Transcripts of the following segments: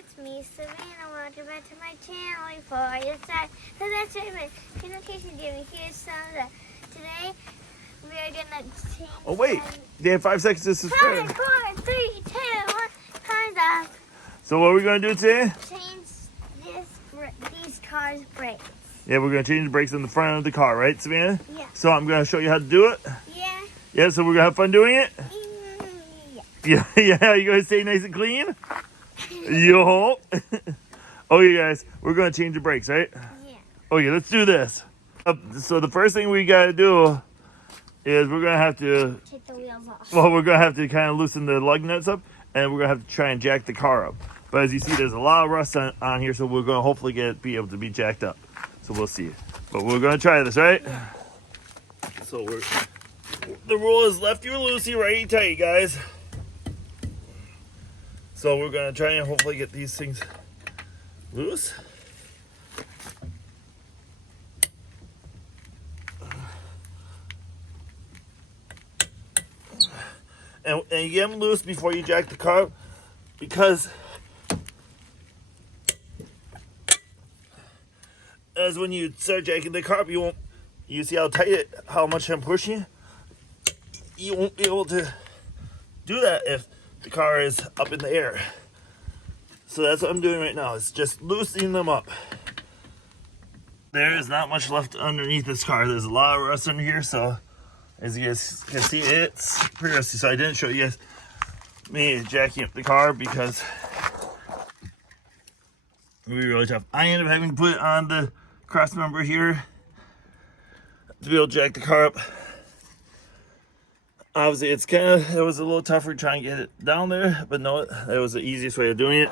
it's me, Savannah. Welcome back to my channel before I decide. So that's right, my communication giving. Here's some of that. Today, we are going to change. Oh, wait. They have 5 seconds to subscribe. 5, 4, 3, 2, 1. Time's up. So what are we going to do today? Change these cars' brakes. Yeah, we're going to change the brakes in the front of the car, right, Savannah? Yeah. So I'm going to show you how to do it. Yeah. Yeah, so we're going to have fun doing it? Yeah. Yeah, you going to stay nice and clean? Yo. Okay, guys, we're going to change the brakes, right? Yeah. Okay, let's do this. So the first thing we got to do is we're going to have to... Take the wheels off. Well, we're going to have to kind of loosen the lug nuts up, and we're going to have to try and jack the car up. But as you see, there's a lot of rust on here, so we're going to hopefully be able to be jacked up. So we'll see. But we're going to try this, right? Yeah. So the rule is lefty or loosey, righty tighty, guys. So we're going to try and hopefully get these things loose. And you get them loose before you jack the car up, because as when you start jacking the car up, you see how much I'm pushing? You won't be able to do that if the car is up in the air. So that's what I'm doing right now. It's just loosening them up. There is not much left underneath this car. There's a lot of rust under here, so as you guys can see, it's pretty rusty. So I didn't show you guys me jacking up the car because it would be really tough. I ended up having to put on the cross member here to be able to jack the car up. Obviously, it was a little tougher trying to get it down there, but no, that was the easiest way of doing it.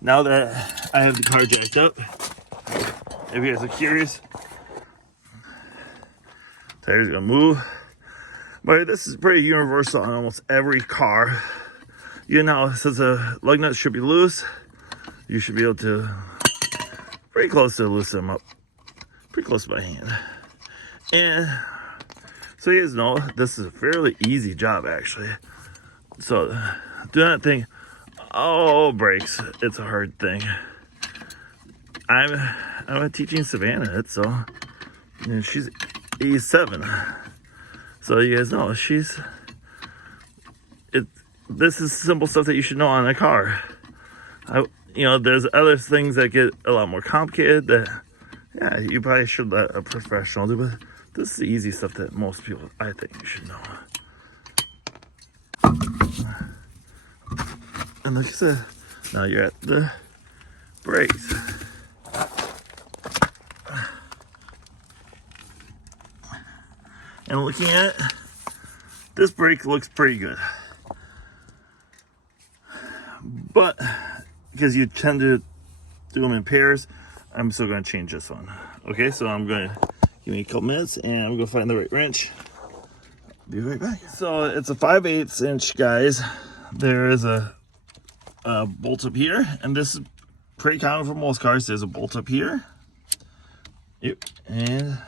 Now that I have the car jacked up, if you guys are curious, tires are gonna move. But this is pretty universal on almost every car. You know, since the lug nuts should be loose, you should be able to pretty close to loosen them up. Pretty close to my hand. And so you guys know, this is a fairly easy job actually. So do not think, oh, brakes, it's a hard thing. I'm teaching Savannah it, so you know, she's 87. So you guys know this is simple stuff that you should know on a car. You know, there's other things that get a lot more complicated that, yeah, you probably should let a professional do, but this is the easy stuff that most people, I think, you should know. And like I said, now you're at the brakes. And looking at it, this brake looks pretty good. But because you tend to do them in pairs, I'm still going to change this one. Okay, so I'm going to give me a couple minutes and I'm going to find the right wrench. Be right back. So it's a 5/8 inch, guys. There is a bolt up here, and this is pretty common for most cars. There's a bolt up here. Yep, and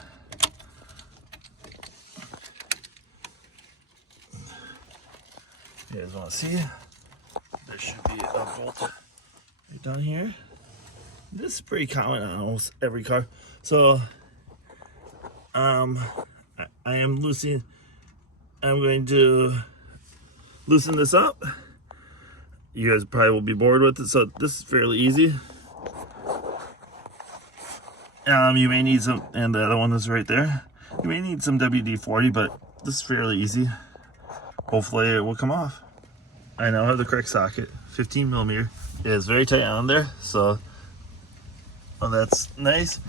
you guys want to see? There should be a bolt right down here. This is pretty common on almost every car. So I am loosening. I'm going to loosen this up. You guys probably will be bored with it, so this is fairly easy. You may need some, and the other one is right there. You may need some WD-40, but this is fairly easy. Hopefully it will come off. I now have the correct socket, 15 millimeter. It is very tight on there, so that's nice.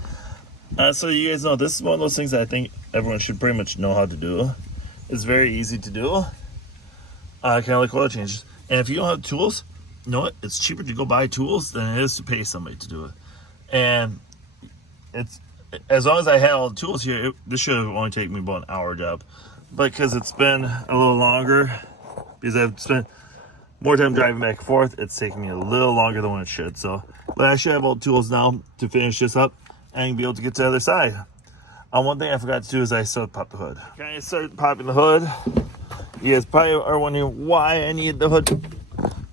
So you guys know, this is one of those things that I think everyone should pretty much know how to do. It's very easy to do, kind of like oil changes. And if you don't have tools, you know what? It's cheaper to go buy tools than it is to pay somebody to do it. And it's, as long as I had all the tools here, this should have only taken me about an hour job. But because it's been a little longer, because I've spent more time driving back and forth, it's taking me a little longer than what it should. So, but I should have all the tools now to finish this up and be able to get to the other side. One thing I forgot to do is I still pop the hood. Okay, I started popping the hood. You guys probably are wondering why I need the hood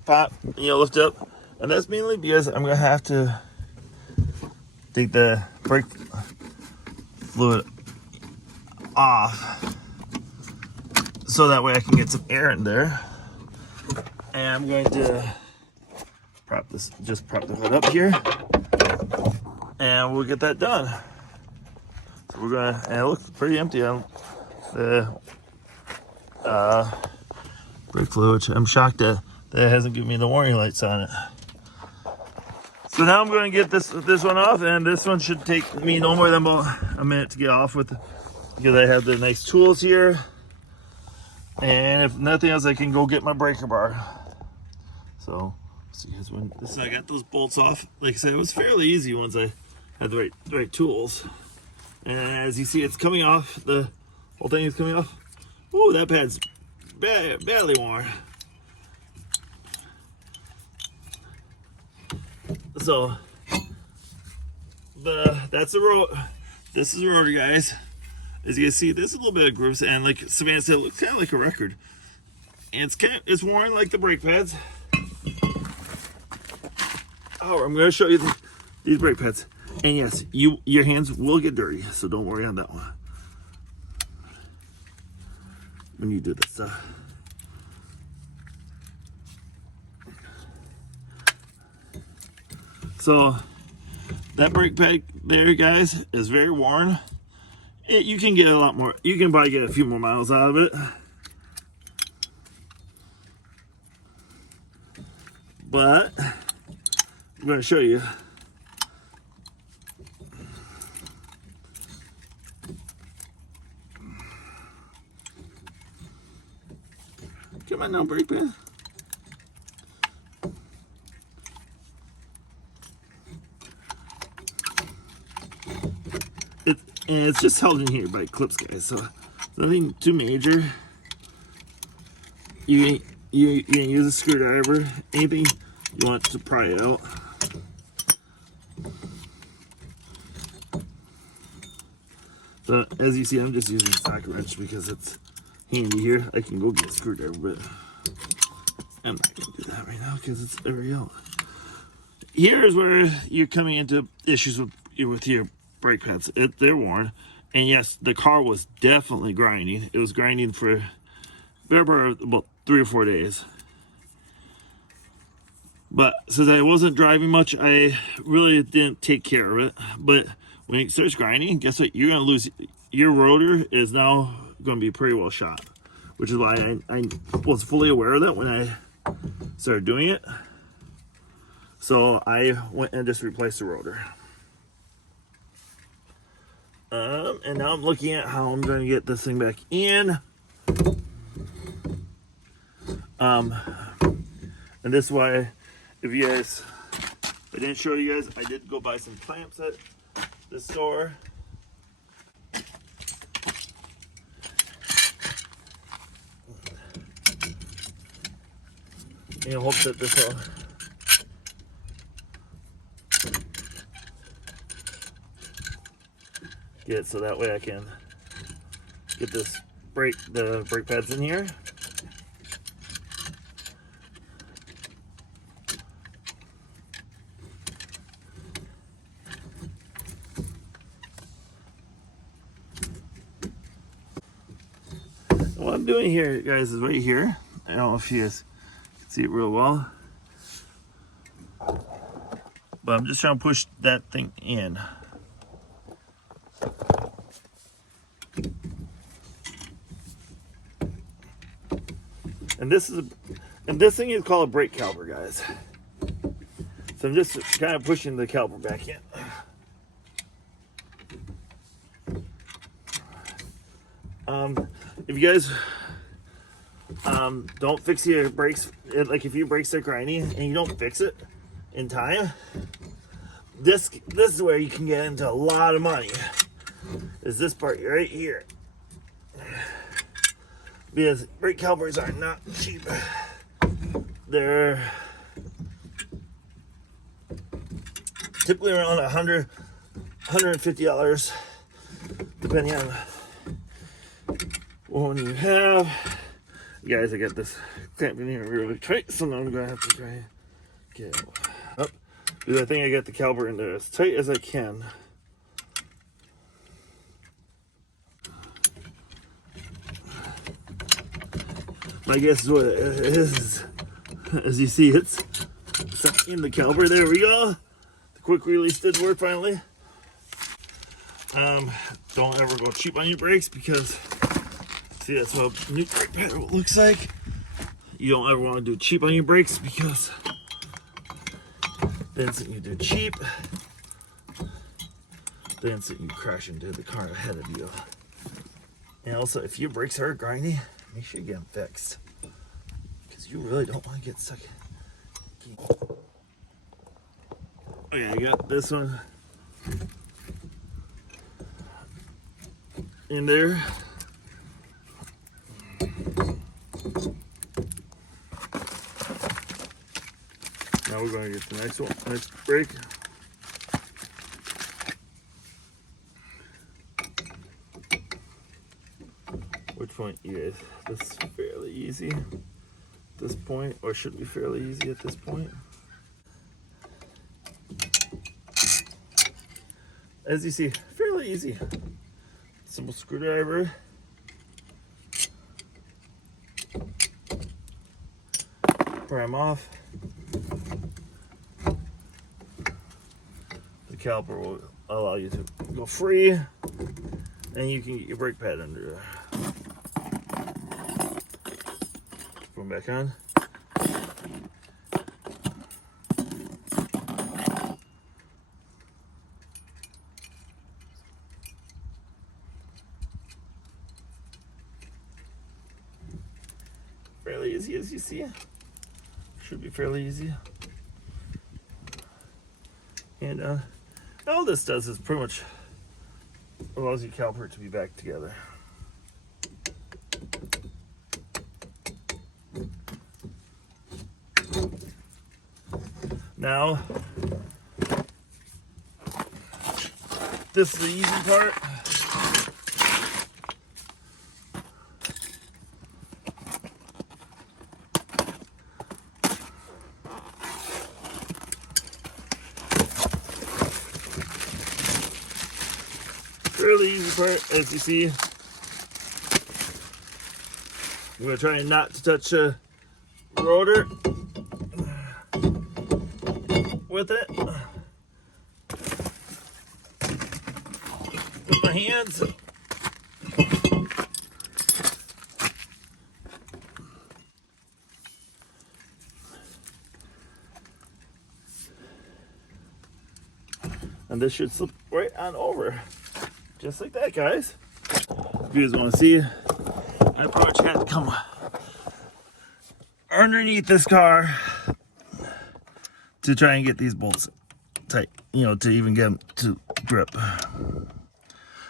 pop, lift up. And that's mainly because I'm going to have to take the brake fluid off so that way I can get some air in there. And I'm going to prop the hood up here, and we'll get that done. So we're gonna, and it looks pretty empty on the brake fluid. I'm shocked that it hasn't given me the warning lights on it. So now I'm going to get this one off, and this one should take me no more than about a minute to get off with, because I have the nice tools here. And if nothing else, I can go get my breaker bar. So, see, when I got those bolts off, like I said, it was fairly easy once I had the right tools. And as you see, it's coming off. The whole thing is coming off. Oh, that pad's badly worn. So, that's the road. This is the rotor, guys. As you can see, there's a little bit of grooves, and like Savannah said, it looks kind of like a record. And it's worn like the brake pads. Oh, I'm going to show you these brake pads. And yes, your hands will get dirty, so don't worry on that one when you do this stuff. So that brake pad there, guys, is very worn. You can get a lot more. You can probably get a few more miles out of it. But I'm going to show you. Come on now, brake pad. And it's just held in here by clips, guys, so nothing too major. You can use a screwdriver, anything you want to pry it out. So as you see, I'm just using a socket wrench because it's handy here. I can go get a screwdriver, but I'm not going to do that right now because it's already out. Here's where you're coming into issues with your brake pads. They're worn, and yes, the car was definitely grinding. It was grinding for about 3 or 4 days. But since I wasn't driving much, I really didn't take care of it. But when it starts grinding, guess what? You're gonna lose. Your rotor is now going to be pretty well shot, which is why I was fully aware of that when I started doing it. So I went and just replaced the rotor. And now I'm looking at how I'm going to get this thing back in. And this is why, if you guys, I didn't show you guys, I did go buy some clamps at the store. And I hope that this will get it so that way I can get the brake pads in here. What I'm doing here, guys, is right here. I don't know if you guys can see it real well, but I'm just trying to push that thing in. And this thing is called a brake caliper, guys. So I'm just kind of pushing the caliper back in. If you guys don't fix your brakes, like if your brakes are grinding and you don't fix it in time, this is where you can get into a lot of money. Is this part right here? Because brake calipers are not cheap. They're typically around $100, $150, depending on what one you have. Guys, I got this clamped in here really tight, so now I'm gonna have to try and get it. because I think I got the caliper in there as tight as I can. My guess is what it is. As you see, it's in the caliper. There we go. The quick release did work finally. Don't ever go cheap on your brakes, because see, that's what a new brake pad looks like. You don't ever want to do cheap on your brakes, because the instant you do cheap, the instant you crash into the car ahead of you. And also, if your brakes are grindy, make sure you get them fixed, because you really don't want to get stuck. Okay, I got this one in there. Now we're going to get the next one, next brake. Which one, you guys? This is fairly easy at this point, or should be fairly easy at this point. As you see, fairly easy. Simple screwdriver. Prime off. The caliper will allow you to go free, and you can get your brake pad under there. Put them back on. Fairly easy, as you see. Should be fairly easy. And all this does is pretty much allows your caliper to be back together. Now, this is the easy part. Really easy part, as you see. I'm going to try not to touch the rotor with it. With my hands. And this should slip right on over. Just like that, guys. If you guys want to see, I pretty much had to come underneath this car to try and get these bolts tight, you know, to even get them to grip.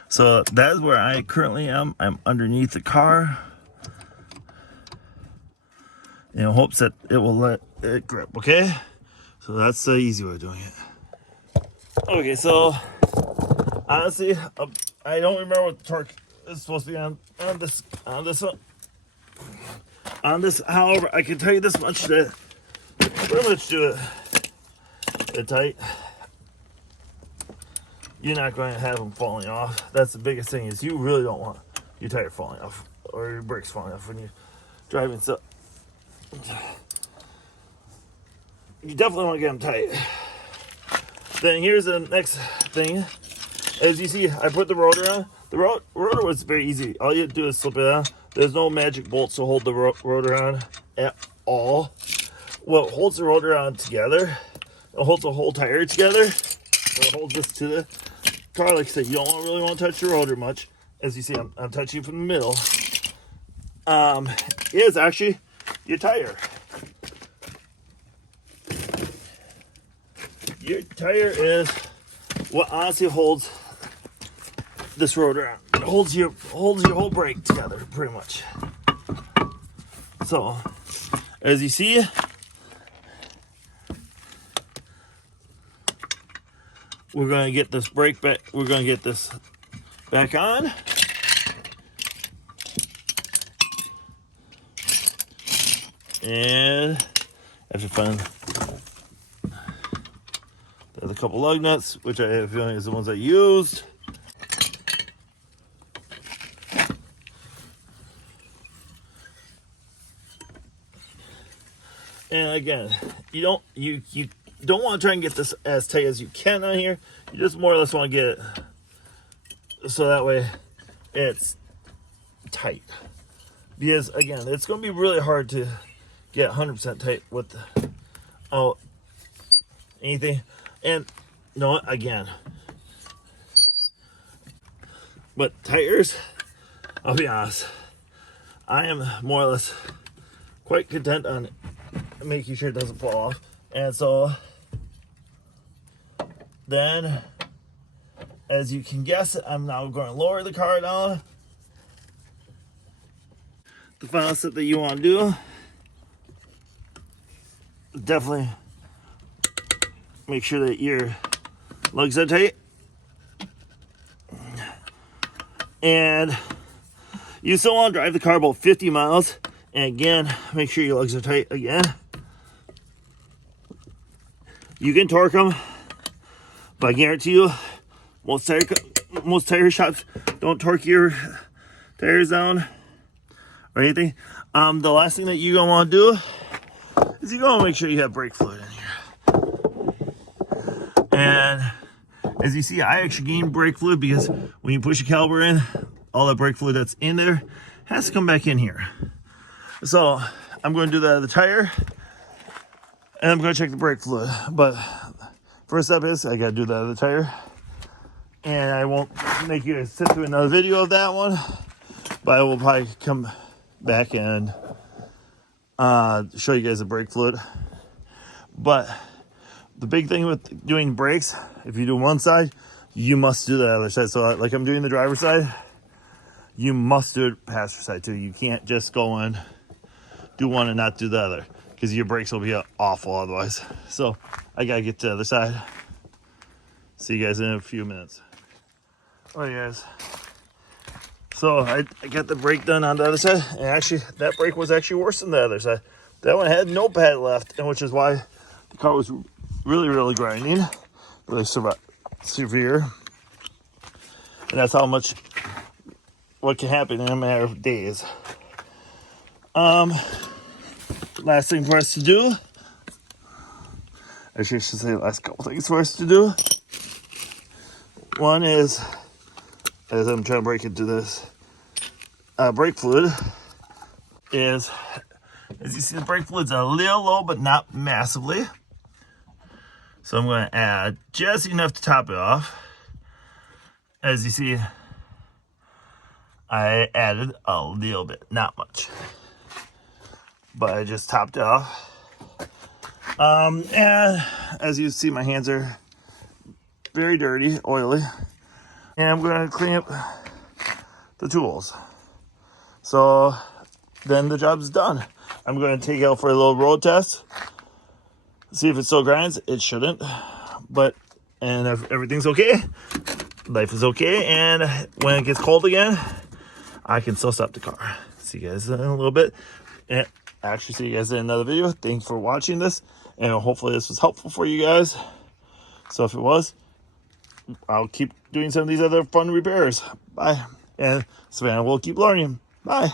So that is where I currently am. I'm underneath the car in hopes that it will let it grip, okay? So that's the easy way of doing it. Okay, so honestly, I don't remember what the torque is supposed to be on this one. On this, however, I can tell you this much, that pretty much do it tight. You're not going to have them falling off. That's the biggest thing, is you really don't want your tire falling off or your brakes falling off when you're driving. So you definitely want to get them tight. Then here's the next thing. As you see, I put the rotor on. The rotor was very easy. All you have to do is slip it on. There's no magic bolts to hold the rotor on at all. What holds the rotor on together, it holds the whole tire together. It holds this to the car. Like I said, you don't really want to touch the rotor much. As you see, I'm touching from the middle. Is actually your tire. Your tire is what honestly holds this rotor on. It holds your whole brake together, pretty much. So, as you see, we're gonna get this brake back. We're gonna get this back on. And after fun. with a couple lug nuts, which I have a feeling is the ones I used. And again, you don't want to try and get this as tight as you can on here. You just more or less want to get it so that way it's tight. Because again, it's going to be really hard to get 100% tight with anything. And you know what? Again, but tires, I'll be honest, I am more or less quite content on making sure it doesn't fall off. And so then, as you can guess, I'm now going to lower the car down. The final step that you want to do is definitely make sure that your lugs are tight. And you still want to drive the car about 50 miles. And again, make sure your lugs are tight again. You can torque them, but I guarantee you, most tire shops don't torque your tires down or anything. The last thing that you're gonna want to do is you're gonna make sure you have brake fluid in here. And as you see, I actually gained brake fluid because when you push a caliper in, all that brake fluid that's in there has to come back in here. So I'm going to do that at the tire, and I'm going to check the brake fluid. But first step is I got to do that at the tire, and I won't make you sit through another video of that one, but I will probably come back and show you guys the brake fluid. But the big thing with doing brakes, if you do one side, you must do the other side. So like I'm doing the driver's side, you must do it passenger side too. You can't just go in, do one and not do the other, because your brakes will be awful otherwise. So I gotta get to the other side. See you guys in a few minutes. All right, guys. So I got the brake done on the other side, and actually that brake was actually worse than the other side. That one had no pad left, and which is why the car was really grinding, really severe. And that's how much what can happen in a matter of days. Last thing for us to do, actually I should say last couple things for us to do. One is, as I'm trying to break into this brake fluid, is, as you see, the brake fluid's a little low, but not massively. So I'm going to add just enough to top it off. As you see, I added a little bit, not much, but I just topped it off. And as you see, my hands are very dirty, oily, and I'm going to clean up the tools. So then the job's done. I'm going to take it out for a little road test, see if it still grinds. It shouldn't, but and if everything's okay, life is okay, and when it gets cold again, I can still stop the car. See you guys in a little bit, and actually see you guys in another video. Thanks for watching this, and hopefully this was helpful for you guys. So if it was, I'll keep doing some of these other fun repairs. Bye. And Savannah will keep learning. Bye.